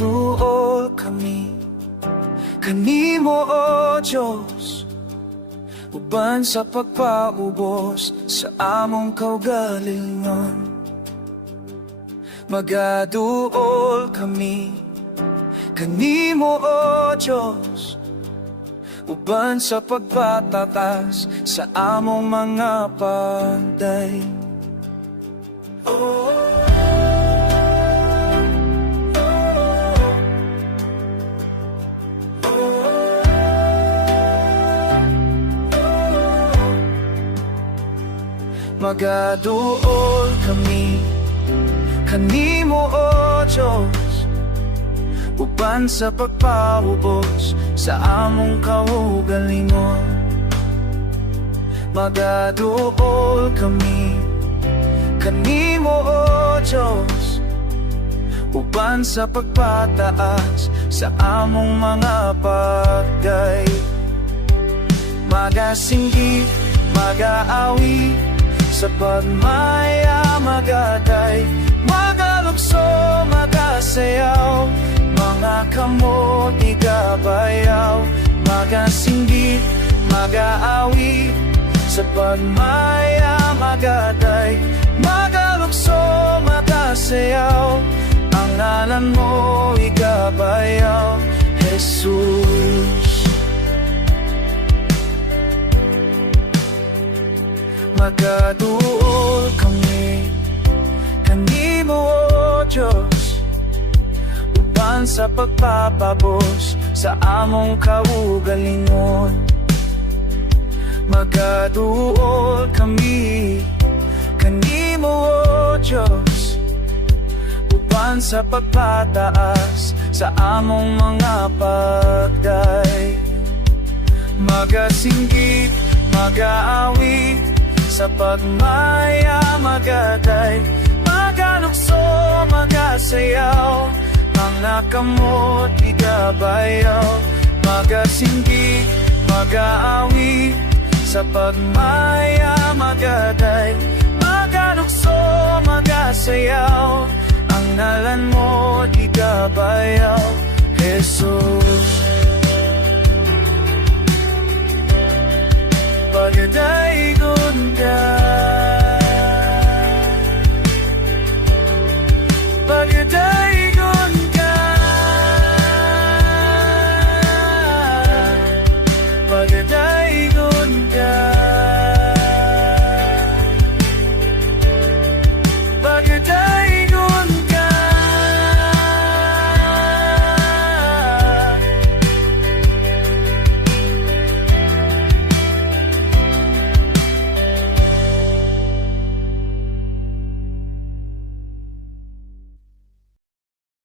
Magatuol kami kanimo, O Diyos, uban sa pagpaubos sa among kaugalingon. Magaduol kami kanimo, O Diyos, uban sa pagpatatas sa among mga panday. Magaduol kami kanimo, O Diyos, uban sa pagpaubos sa among kaugalingon. Magaduol kami kanimo, O Diyos, uban sa pagpataas sa among mga pagday. Magasinggit, magaawi sa pagmaya, magaday, magalukso, magasayaw, mga kamot igabayaw. Magasinggit, magaawi sa pagmaya, magaday, magalukso, magasayaw, ang ngalan mo igabayaw, Jesus. Magaduol kami kanimo, O Diyos, uban sa pagpapabos sa among kaugalingon. Magaduol kami kanimo, O Diyos, uban sa pagpataas sa among mga pagday. Magasinggit, magaawi sa pagmaya, magaday, magalukso, magasayaw, mga kamot igabayaw. Magasinggit, magaawi sa pagmaya, magaday, magalukso, magasayaw, ang ngalan mo igabayaw, Jesus.